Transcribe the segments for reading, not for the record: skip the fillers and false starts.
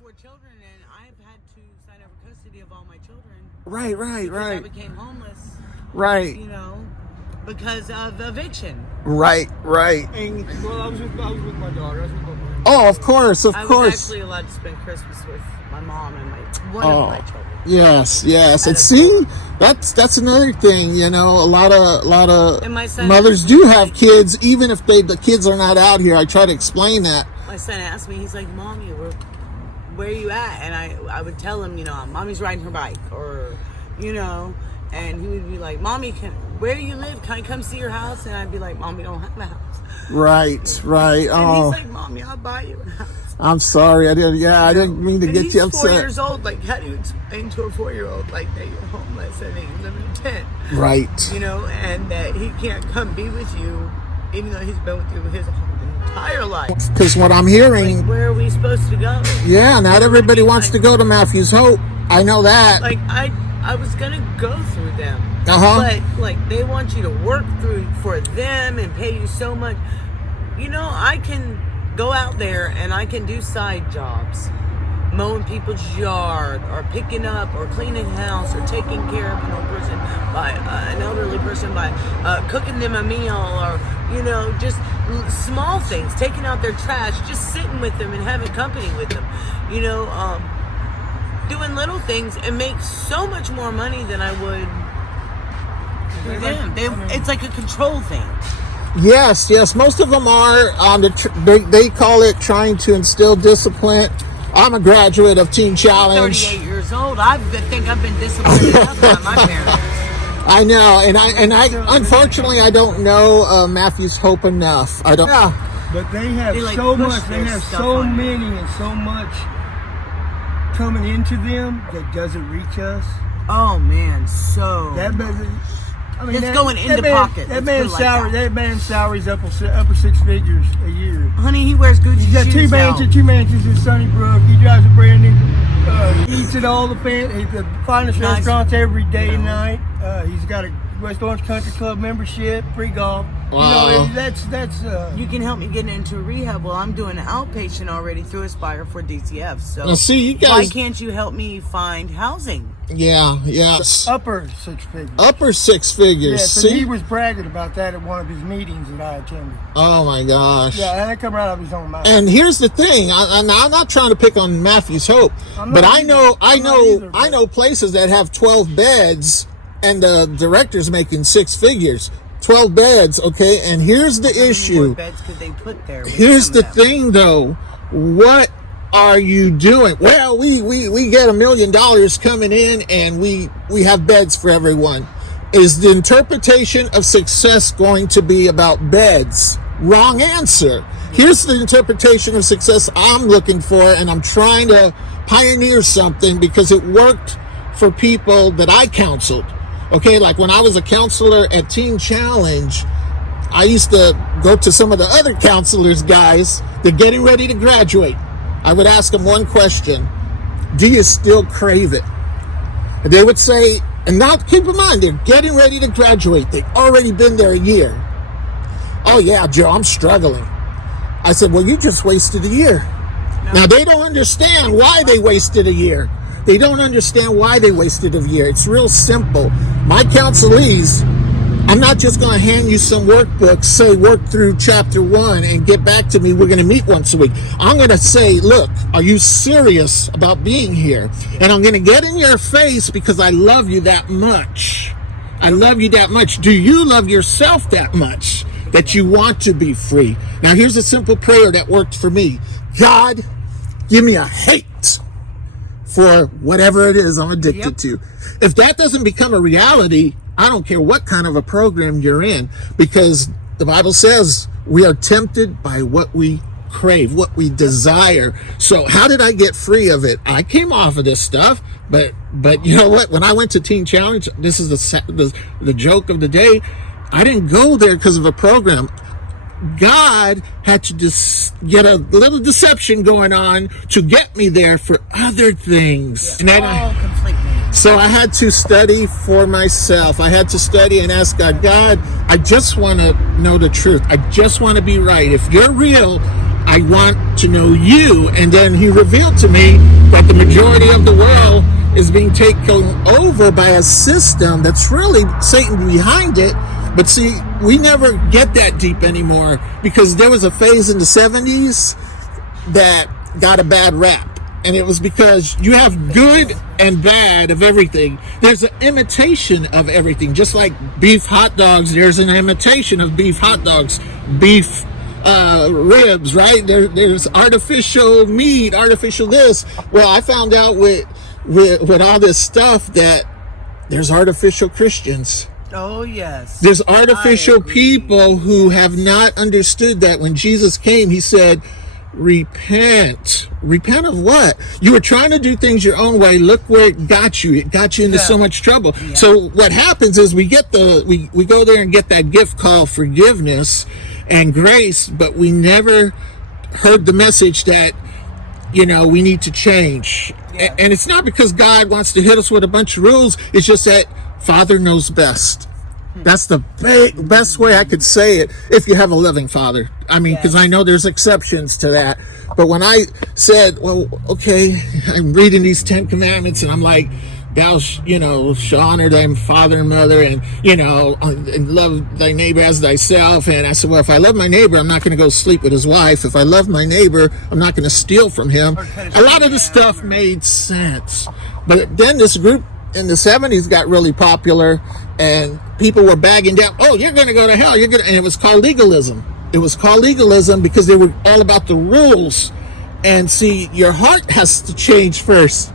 4 children, and I've had to sign over custody of all my children. Right. I became homeless. Right. You know, because of eviction. Right. And, well, I was with my daughter. I was with my mom. Oh, of course. I was actually allowed to spend Christmas with my mom and one of my children. Yes. And see, that's another thing. You know, a lot of mothers do have kids, even if the kids are not out here. I try to explain that. My son asked me, he's like, "Mommy, where are you at?" And I would tell him, you know, Mommy's riding her bike, or, you know, and he would be like, "Mommy, where do you live? Can I come see your house?" And I'd be like, "Mommy, don't have a house." Right. And he's like, "Mommy, I'll buy you a house." I'm sorry. I didn't mean to get you upset. He's 4 years old. Like, how do you explain to a 4-year-old like that you're homeless and that you live in a tent? Right. You know, and that he can't come be with you, even though he's been with you his entire life. Because what I'm hearing, like, where are we supposed to go? Yeah, not everybody wants to go to Matthew's Hope. I know that. Like, I was gonna go through them, Uh-huh. but like they want you to work for them and pay you so much. You know, I can go out there and I can do side jobs, mowing people's yard, or picking up, or cleaning house, or taking care of an elderly person by cooking them a meal, or, you know, just small things, taking out their trash, just sitting with them and having company with them, you know, doing little things, and make so much more money than I would through them. It's like a control thing. Yes. Most of them are. They call it trying to instill discipline. I'm a graduate of Teen Challenge. 38 years old. I think I've been disciplined enough by my parents. I know, and I unfortunately I don't know Matthew's Hope enough. I don't. Yeah. But they have so much. They have so many and so much coming into them that doesn't reach us. Oh man, so it's going into pockets. That man's salary's upper 6 figures a year. Honey, he wears Gucci shoes. He's got two mansions in Sunnybrook. He drives a brand new. He eats at all the finest restaurants every day and night. He's got a West Orange Country Club membership, free golf. Wow. You know, that's. You can help me get into rehab. Well, I'm doing an outpatient already through Aspire for DCF. So now, see, you guys. Why can't you help me find housing? Yes. Upper 6 figures. Upper 6 figures. Yeah, so he was bragging about that at one of his meetings that I attended. Oh my gosh. Yeah, and that come right out of his own mouth. And here's the thing: I'm not trying to pick on Matthew's Hope, but I know places that have 12 beds, and the director's making 6 figures. 12 beds, okay? And here's the issue. How many more beds could they put there? Here's the thing, though. What are you doing? Well, we get $1 million coming in, and we have beds for everyone. Is the interpretation of success going to be about beds? Wrong answer. Here's the interpretation of success I'm looking for, and I'm trying to pioneer something because it worked for people that I counseled. Okay, like when I was a counselor at Teen Challenge, I used to go to some of the other counselors, guys, they're getting ready to graduate. I would ask them one question: do you still crave it? And they would say, and now keep in mind, they're getting ready to graduate. They've already been there a year. Oh yeah, Joe, I'm struggling. I said, well, you just wasted a year. No. Now they don't understand why they wasted a year. They don't understand why they wasted a year. It's real simple. My counselees, I'm not just going to hand you some workbooks, say work through chapter 1 and get back to me. We're going to meet once a week. I'm going to say, look, are you serious about being here? And I'm going to get in your face because I love you that much. I love you that much. Do you love yourself that much that you want to be free? Now, here's a simple prayer that worked for me. God, give me a hate for whatever it is I'm addicted to. If that doesn't become a reality, I don't care what kind of a program you're in, because the Bible says we are tempted by what we crave, what we desire. So how did I get free of it? I came off of this stuff, but you know what? When I went to Teen Challenge, this is the joke of the day. I didn't go there because of a program. God had to just get a little deception going on to get me there for other things. Yeah, so I had to study for myself. I had to study and ask God, I just want to know the truth. I just want to be right. If you're real, I want to know you. And then he revealed to me that the majority of the world is being taken over by a system that's really Satan behind it. But see, we never get that deep anymore, because there was a phase in the 70s that got a bad rap. And it was because you have good and bad of everything. There's an imitation of everything. Just like beef hot dogs, there's an imitation of beef hot dogs. Beef ribs, right? There's artificial meat, artificial this. Well, I found out with all this stuff that there's artificial Christians. Oh, yes. There's artificial people who have not understood that when Jesus came, he said, repent. Repent of what? You were trying to do things your own way. Look where it got you. It got you into so much trouble. Yeah. So what happens is we go there and get that gift called forgiveness and grace, but we never heard the message that, we need to change. Yeah. And it's not because God wants to hit us with a bunch of rules. It's just that Father knows best. That's the best way I could say it, if you have a loving Father. I mean, because I know there's exceptions to that. But when I said, well, okay, I'm reading these 10 commandments, and I'm like, thou shall honor thy father and mother, and, and love thy neighbor as thyself. And I said, well, if I love my neighbor, I'm not going to go sleep with his wife. If I love my neighbor, I'm not going to steal from him. A lot of the stuff made sense. But then this group in the 70s got really popular, and people were bagging down, oh, you're going to go to hell. And it was called legalism. It was called legalism because they were all about the rules. And see, your heart has to change first.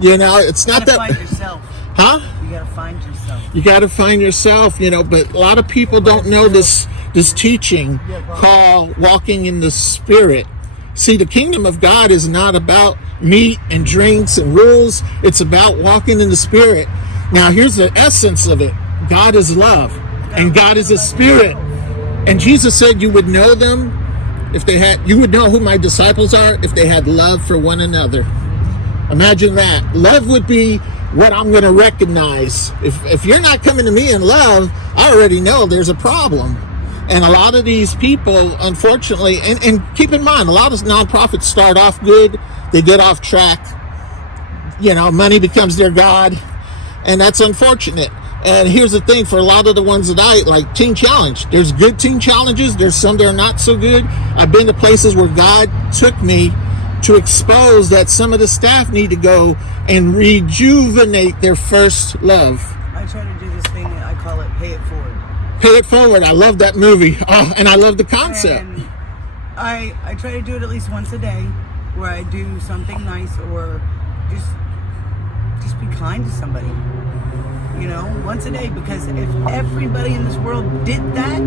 It's not that. Find yourself. Huh? You got to find yourself. You got to find yourself, but a lot of people don't know this teaching called walking in the Spirit. See, the kingdom of God is not about meat and drinks and rules. It's about walking in the Spirit. Now, here's the essence of it. God is love, and God is a spirit. And Jesus said you would know them you would know who my disciples are if they had love for one another. Imagine that. Love would be what I'm going to recognize. If you're not coming to me in love, I already know there's a problem. And a lot of these people, unfortunately, and keep in mind, a lot of nonprofits start off good, they get off track, money becomes their God, and that's unfortunate. And here's the thing, for a lot of the ones that I like, Teen Challenge, there's good Teen Challenges, there's some that are not so good. I've been to places where God took me to expose that some of the staff need to go and rejuvenate their first love. I try to do this thing, I call it Pay It Forward. Pay It Forward. I love that movie. Oh, and I love the concept. And I try to do it at least once a day, where I do something nice, or just be kind to somebody. Once a day, because if everybody in this world did that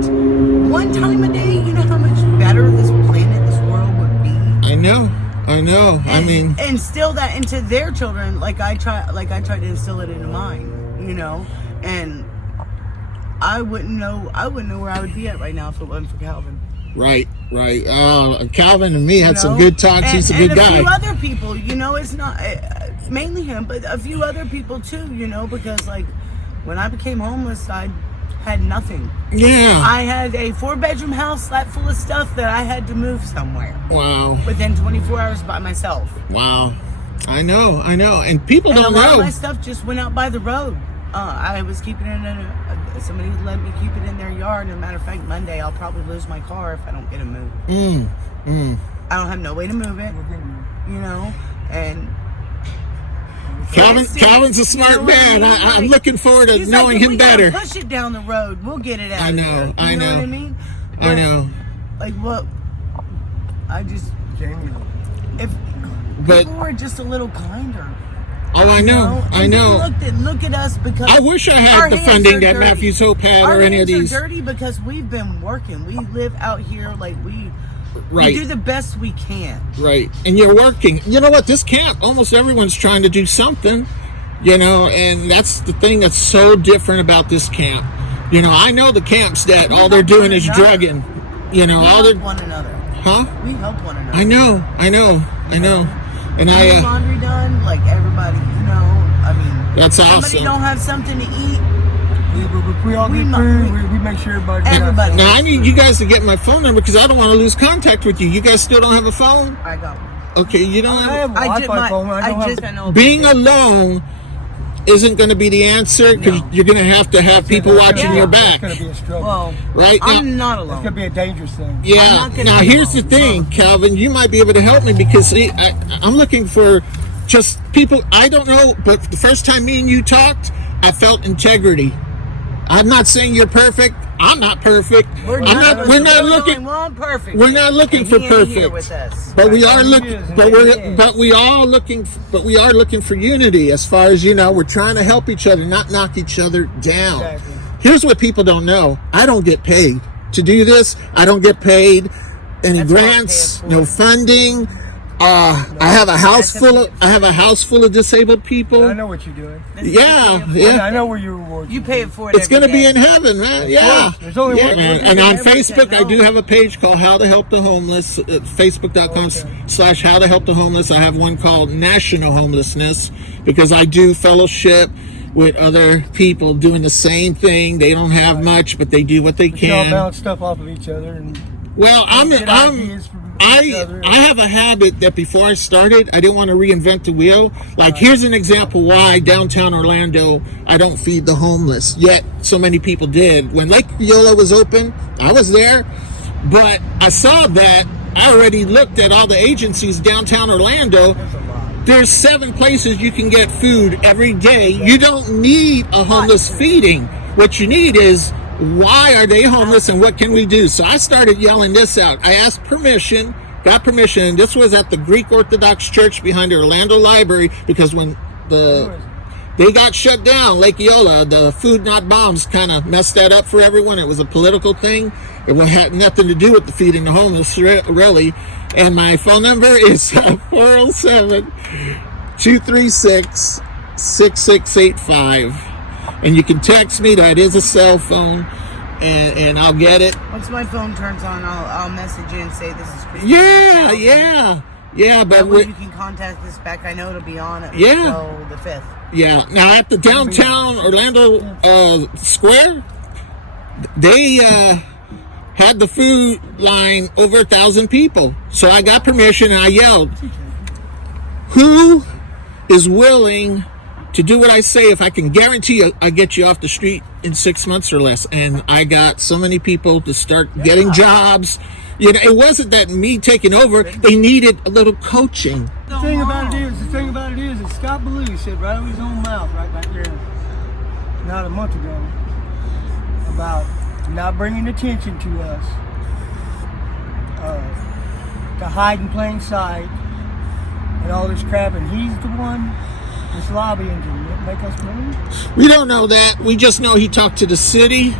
one time a day, you know how much better this planet, this world would be. I know. And instill that into their children, like I try to instill it into mine, and I wouldn't know where I would be at right now if it wasn't for Calvin. Right. Calvin and me had some good talks. He's a good guy. And a few other people, it's not mainly him, but a few other people too, because like when I became homeless, I had nothing. Yeah. I had a 4-bedroom house flat full of stuff that I had to move somewhere. Wow. Within 24 hours by myself. Wow. I know. And people don't know. A lot of my stuff just went out by the road. I was keeping it in somebody let me keep it in their yard. As a matter of fact, Monday I'll probably lose my car if I don't get it moved. I don't have no way to move it, and Calvin's a smart man. I'm looking forward to knowing him better. Push it down the road. We'll get it out. I know. I know what I mean? I know. Like what? If people were just a little kinder. Oh, I know. Look at us, because I wish I had the funding that Matthew's Hope had, or any of these. Our hands are dirty because we've been working. We live out here like we do the best we can. Right. And you're working. You know what? This camp, almost everyone's trying to do something, and that's the thing that's so different about this camp. I know the camps that all they're doing is drugging. We help one another. Huh? We help one another. I know. And I laundry done, like everybody, I mean, that's somebody awesome. Don't have something to eat, We all get food. We make sure everybody. Now I need you guys to get my phone number because I don't want to lose contact with you. You guys still don't have a phone? I got one. Okay, you don't have. Being Being alone isn't going to be the answer because you're going to have people watching your back. It's going to be a struggle. Well, right? I'm not alone. It's going to be a dangerous thing. Yeah. Now here's the thing, Calvin. You might be able to help me because see, I'm looking for just people. I don't know, but the first time me and you talked, I felt integrity. I'm not saying you're perfect. I'm not perfect. We're not looking for perfect. But we are looking. But we are looking for unity. As far as we're trying to help each other, not knock each other down. Exactly. Here's what people don't know. I don't get paid to do this. I don't get paid any grants, no funding. I have a house full of disabled people. I know what you're doing. Yeah. I know where your reward. You pay it for it. It's going to be in heaven, man. Yeah. There's only one. Man. And on Facebook, I do have a page called How to Help the Homeless. Facebook.com/How to Help the Homeless. I have one called National Homelessness because I do fellowship with other people doing the same thing. They don't have much, but they do what they can. Y'all bounce stuff off of each other. I have a habit that before I started, I didn't want to reinvent the wheel. Like, here's an example why downtown Orlando, I don't feed the homeless. Yet, so many people did. When Lake Eola was open, I was there. But I saw that. I already looked at all the agencies downtown Orlando. There's 7 places you can get food every day. You don't need a homeless feeding. What you need is, why are they homeless and what can we do? So I started yelling this out. I asked permission, got permission. This was at the Greek Orthodox Church behind the Orlando Library because when they got shut down, Lake Eola, the Food Not Bombs kind of messed that up for everyone. It was a political thing. It had nothing to do with the feeding the homeless, really. And my phone number is 407-236-6685. And you can text me. That is a cell phone, and I'll get it. Once my phone turns on, I'll message you and say this is Christine. Yeah. But that way you can contact us back. I know it'll be on until the 5th. Yeah. Now at the downtown Orlando Square, they had the food line over 1,000 people. So I got permission and I yelled, "Who is willing to do what I say if I can guarantee I get you off the street in 6 months or less?" And I got so many people to start getting jobs. It wasn't that me taking over. They needed a little coaching. The thing about it is that Scott Ballou said right out of his own mouth, right back there, not a month ago, about not bringing attention to us, to hide in plain sight, and all this crap, and he's the one that's lobbying to make us move. We don't know that. We just know he talked to the city.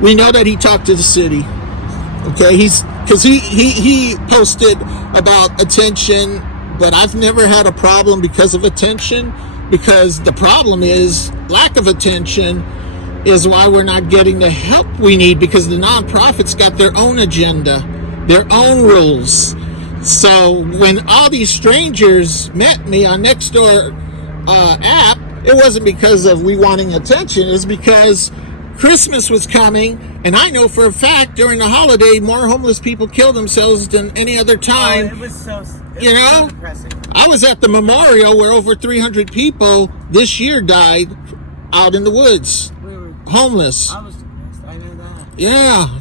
We know that he talked to the city. Okay, because he posted about attention, but I've never had a problem because of attention. Because the problem is lack of attention is why we're not getting the help we need, because the nonprofits got their own agenda, their own rules. So when all these strangers met me on Nextdoor app, it wasn't because of we wanting attention. It was because Christmas was coming, and I know for a fact during the holiday more homeless people kill themselves than any other time. It was so depressing. I was at the memorial where over 300 people this year died out in the woods, homeless. I was depressed. I know that.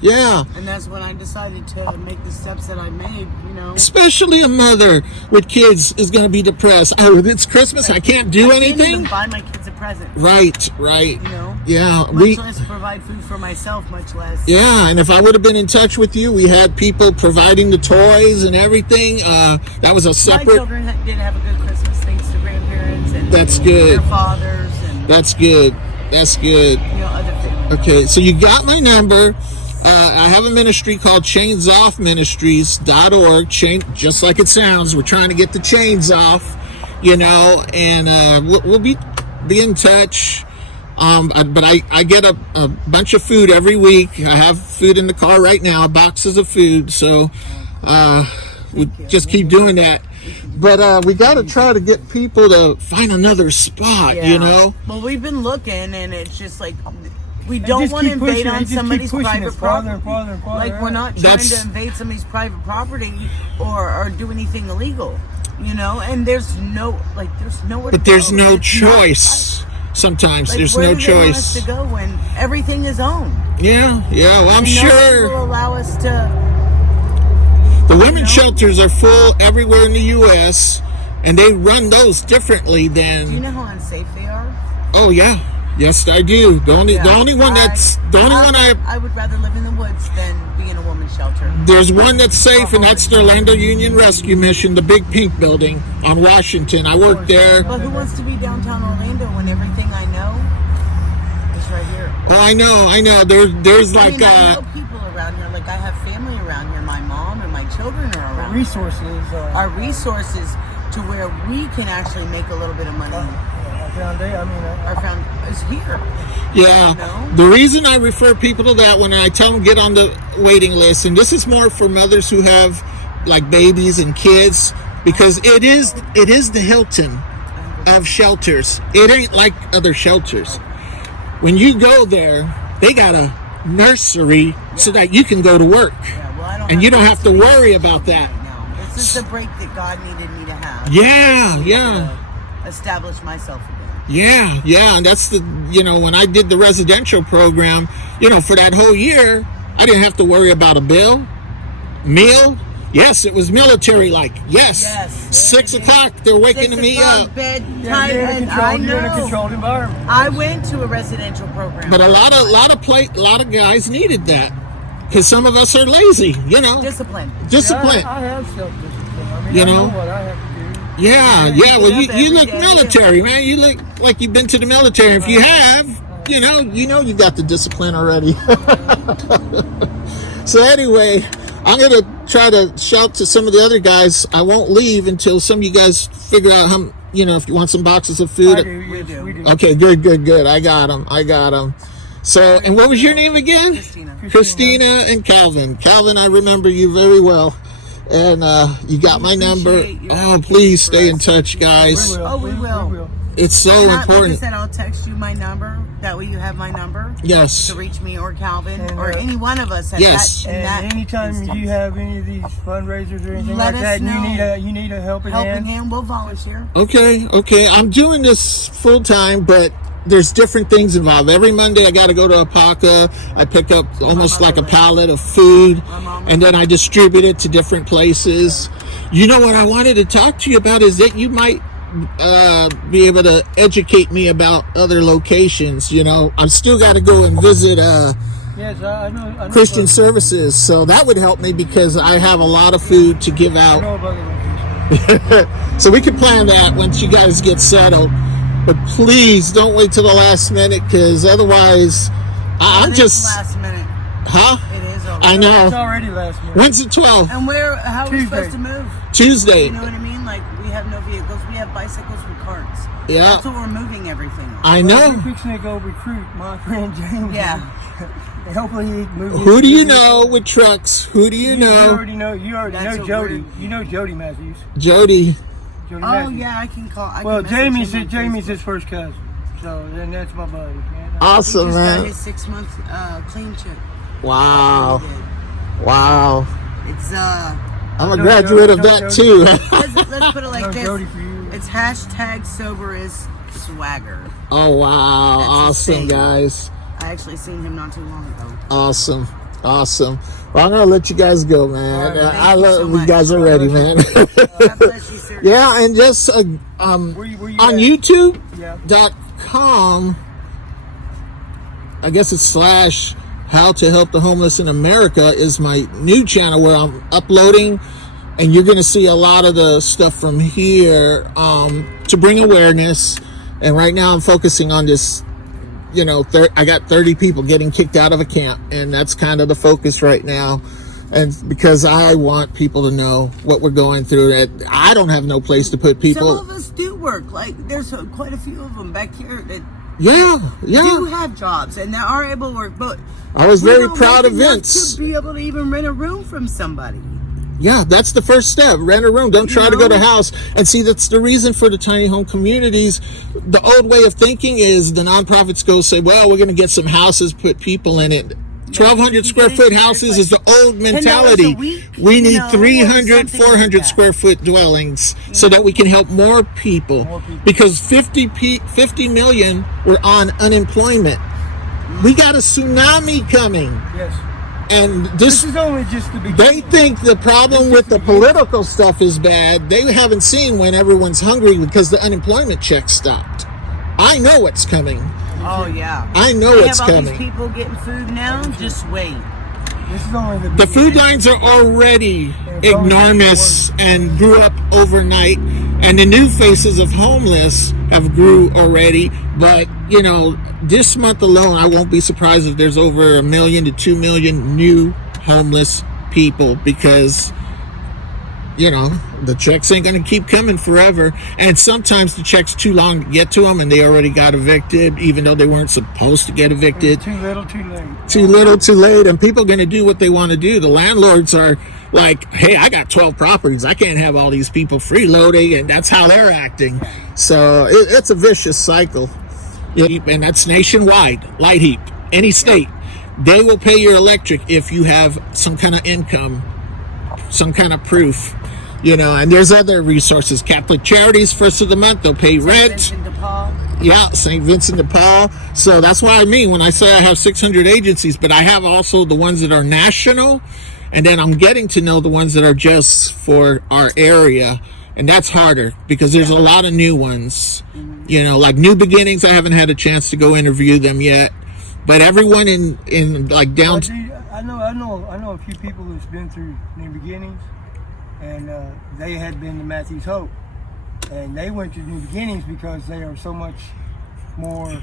Yeah. And that's when I decided to make the steps that I made. Especially a mother with kids is going to be depressed. Oh, it's Christmas. I can't do anything. I can't even buy my kids a present. Right. Yeah. Much less provide food for myself, much less. Yeah, and if I would have been in touch with you, we had people providing the toys and everything. That was a separate. My children did have a good Christmas thanks to grandparents and that's good. Their fathers. And, that's good. Other things. Okay, so you got my number. I have a ministry called chainsoffministries.org. Just like it sounds, we're trying to get the chains off, and we'll be in touch. But I get a bunch of food every week. I have food in the car right now, boxes of food. So we just keep doing that. But we got to try to get people to find another spot, Well, we've been looking, and it's just like We don't want to invade on somebody's private farther and property. farther and farther. Like, we're not trying to invade somebody's private property or do anything illegal, you know. And there's nowhere. But there's no choice. Sometimes there's no choice. Where do they want us to go when everything is owned? Yeah. Well, I'm sure no one will allow us to. The women's shelters are full everywhere in the U.S. and they run those differently than. Do you know how unsafe they are? Oh yeah. Yes, I do. The only one I would rather live in the woods than be in a woman's shelter. There's one that's safe, and that's the Orlando Union Rescue Mission, the big pink building on Washington. I worked there. But who wants to be downtown Orlando when everything I know is right here? Oh, I know. There's like. I know people around here. Like, I have family around here. My mom and my children are around. Our resources to where we can actually make a little bit of money. Our found is here. Yeah. You know? The reason I refer people to that when I tell them get on the waiting list, and this is more for mothers who have like babies and kids, because it is the Hilton of shelters. It ain't like other shelters. When you go there, they got a nursery so that you can go to work. Yeah, well, and you don't have to worry about that. Right, this is the break that God needed me to have. Yeah. Establish myself again. Yeah, and that's when I did the residential program, for that whole year, I didn't have to worry about a meal. Yes, it was military like. Yes. 6 o'clock, they're waking me up. Bedtime, you're in a controlled environment. I went to a residential program. But a lot of guys needed that. Because some of us are lazy, Discipline. Yeah, I have self-discipline. I know what I have to do. Yeah. Well, you look military, man. You look like you've been to the military. If you have, you got the discipline already. So anyway, I'm gonna try to shout to some of the other guys. I won't leave until some of you guys figure out how. If you want some boxes of food. We do. Okay, good. I got them. So, and what was your name again? Christina and Calvin. Calvin, I remember you very well. And you got my number. Oh, please stay in touch, guys. We will. It's so important. Like I said, I'll text you my number. That way you have my number. Yes. To reach me or Calvin or any one of us. Yes. Anytime you have any of these fundraisers or anything Let like that, us know. you need a helping hand, we'll volunteer. Okay. I'm doing this full time, but there's different things involved. Every Monday I got to go to Apaka. I pick up almost like a pallet of food, and then I distribute it to different places. You know what I wanted to talk to you about is that you might be able to educate me about other locations. I've still got to go and visit Yes, I know Christian services, so that would help me because I have a lot of food to give out. I know about the locations. So we can plan that once you guys get settled. But please don't wait till the last minute, because otherwise, I'm just last minute. Huh? It is already. I know. It's already last minute. When's the 12th? And how are we supposed to move? Tuesday. You know what I mean? Like, we have no vehicles. We have bicycles with carts. Yeah. That's what we're moving everything on. I know. We're fixing to go recruit my friend James. Yeah. And hopefully he moves. Who do you know with trucks? Who do you know? You already know Jody. You know Jody Matthews. Jody. Yeah, I can call. Jamie's his first cousin. So then that's my buddy. Man. Awesome, he just man. got his 6 month clean chip. Wow. It's I'm a graduate of that too. let's put it like this. Jody for you. It's hashtag sober is swagger. Oh wow. That's awesome, guys. I actually seen him not too long ago. Awesome. Well, I'm gonna let you guys go, man. Right, I love you guys already, man. God bless you, sir. Yeah, and just Where on at? YouTube.com, I guess it's / How to Help the Homeless in America is my new channel where I'm uploading, and you're gonna see a lot of the stuff from here to bring awareness. And right now I'm focusing on this. I got 30 people getting kicked out of a camp, and that's kind of the focus right now. And because I want people to know what we're going through, that I don't have no place to put people. Some of us do work. Like, there's quite a few of them back here that do have jobs and that are able to work. But I was very proud of Vince to be able to even rent a room from somebody. Yeah, that's the first step. Rent a room. Don't try to go to house. And see, that's the reason for the tiny home communities. The old way of thinking is the nonprofits go say, well, we're going to get some houses, put people in it. 1,200 square foot houses is the old mentality. We need 300, 400 square foot dwellings so that we can help more people. Because 50 million were on unemployment. We got a tsunami coming. Yes. And this is only just the beginning. They think the problem with the political stuff is bad. They haven't seen when everyone's hungry because the unemployment check stopped. I know what's coming. Oh yeah. I know it's coming. All these people getting food now. Just wait. This is only the food lines are already enormous and grew up overnight, and the new faces of homeless have grew already. But you know, this month alone, I won't be surprised if there's over 1 million to 2 million new homeless people, because you know, the checks ain't going to keep coming forever. And sometimes the check's too long to get to them and they already got evicted, even though they weren't supposed to get evicted. Too little, too late. Too little, too late. And people are going to do what they want to do. The landlords are like, hey, I got 12 properties. I can't have all these people freeloading. And that's how they're acting. So it's a vicious cycle. And that's nationwide. Light heap. Any state. They will pay your electric if you have some kind of income, some kind of proof. You know, and there's other resources. Catholic Charities, first of the month, they'll pay rent. St. Vincent de Paul. Yeah, St. Vincent de Paul. So that's what I mean when I say I have 600 agencies, but I have also the ones that are national, and then I'm getting to know the ones that are just for our area, and that's harder because there's a lot of new ones. You know, like New Beginnings, I haven't had a chance to go interview them yet, but everyone in like down. I know a few people who's been through New Beginnings. And they had been to Matthew's Hope, and they went to New Beginnings because they are so much more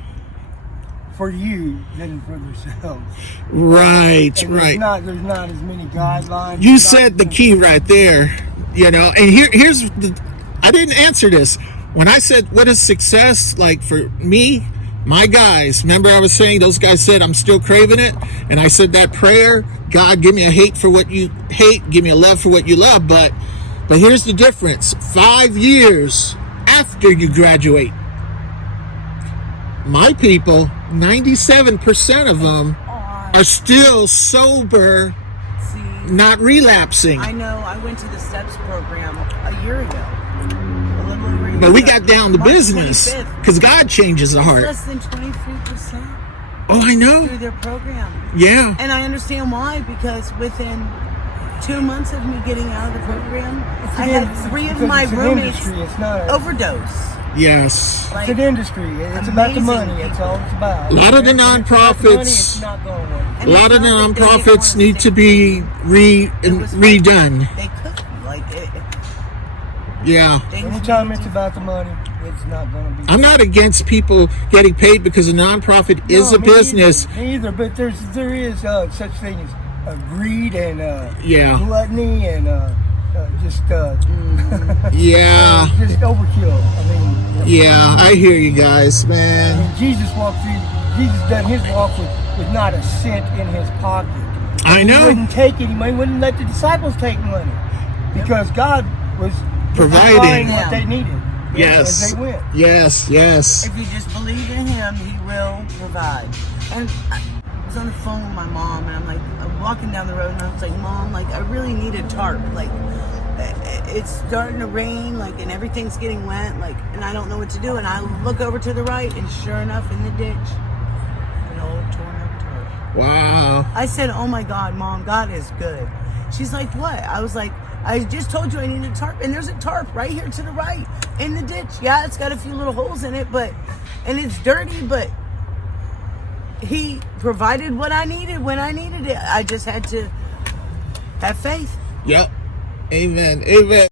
for you than for themselves. Right, and right. There's not as many guidelines. You said the key right there. You know, and here's I didn't answer this when I said what is success like for me. My guys, remember I was saying those guys said I'm still craving it, and I said that prayer, God, give me a hate for what you hate, give me a love for what you love. But here's the difference. 5 years after you graduate, my people, 97% of them are still sober, not relapsing. I know. I went to the STEPS program a year ago. But we got down to business because God changes the heart. Less than 23%. Oh, I know. Through their program. Yeah. And I understand why, because within 2 months of me getting out of the program, I had 3 of my roommates overdose. Yes. It's an industry. It's about the money. It's all it's about. A lot of the nonprofits. A lot of the nonprofits need to be redone. They could be like it. Yeah. Anytime it's about the money, it's not going to be. I'm not against people getting paid because a nonprofit is a business. Me either, but there is such thing as greed and gluttony and just yeah, just overkill. I mean, yeah, I hear you guys, man. I mean, Jesus done his walk with not a cent in his pocket. I know. He wouldn't take it. He wouldn't let the disciples take money because God was providing what they needed. Yes. As they went. Yes. If you just believe in Him, He will provide. And I was on the phone with my mom, and I'm walking down the road, and I was like, Mom, like I really need a tarp. Like it's starting to rain, like, and everything's getting wet, like, and I don't know what to do. And I look over to the right, and sure enough, in the ditch, an old torn up tarp. Wow. I said, oh my God, Mom, God is good. She's like, what? I was like, I just told you I need a tarp, and there's a tarp right here to the right in the ditch. Yeah, it's got a few little holes in it, and it's dirty, but He provided what I needed when I needed it. I just had to have faith. Yep. Amen. Amen.